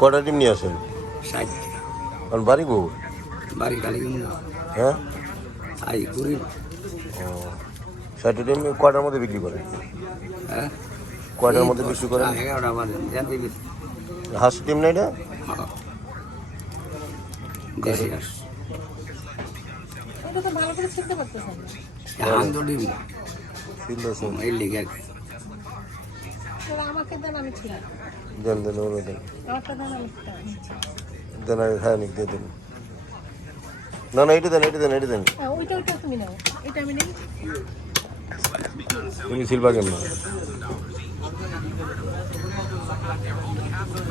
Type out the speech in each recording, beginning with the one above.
কটা ডিম নিয়ে আসেন? 60। আর বাড়ি গো? বাড়ি কালী হ্যাঁ, আই ঘুরি। ও 60 ডিম কয়টার মধ্যে বিক্রি করেন? হ্যাঁ, কয়টার মধ্যে বিক্রি করেন? 11টা বাজে জানতে হাঁস ডিম না এটা? দেশি হাঁস। এটা তো ভালো করে চিনতে পারতেছেন না। আন্দো ডিম চিনতেছেন? এই লিগে তাহলে আমাকে দেন, আমি ছিলাম। দেন দেন, ওগুলো দেন। আমারটা দেন, আমি ছিলাম। দেন আগে খায় নিক দিয়ে দেন। না না, এটা দেন, এটা দেন, এটা দেন। হ্যাঁ, ওইটা তুমি নাও, এটা আমি নেই। তুমি সিলবা কেন?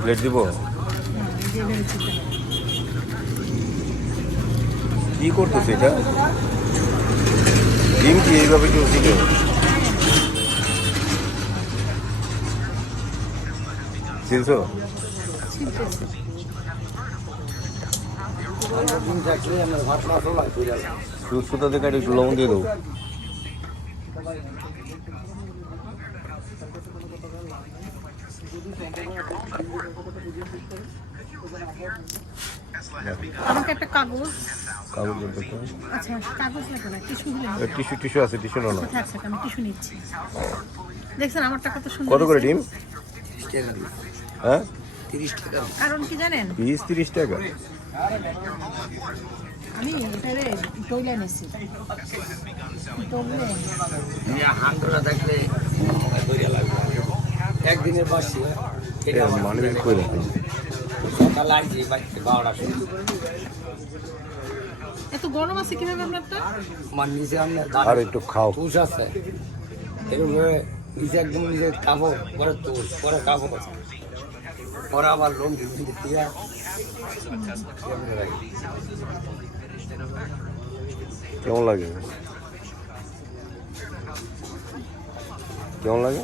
প্লেট দিব? কি করতেছে এটা? ডিম কি এইভাবে কেউ ছিল? ছিলছ? সুতা থেকে একটু লবণ দিয়ে দেবো। আমাকে একটা কাগজ। কাগজ বলতে আচ্ছা, কাগজ লাগবে না, টিস্যু দিলে টিস্যু টিস্যু আছে, টিস্যু না? থাকছে, আমি টিস্যু নিচ্ছি। দেখছেন আমারটা কত সুন্দর। কত করে ডিম? 30 টাকা। হ্যাঁ, 30 টাকা। কারণ কি জানেন, পিস 30 টাকা। আমি এটারে টইলে নিছি। হাঁটটা থাকলে একদিনের বাসি মানে কই রাখলাম? সকালে আইছি বাড়িতে 12টা সময়। এত গরম আছে কিভাবে আপনারটা? আমার নিচে আর একটু খাও। তুষ আছে এরপরে নিচে একদম নিজে কাবো, পরে তুষ, পরে কাবো, পরে আবার লোন দিয়া কেমন লাগে? কেমন লাগে?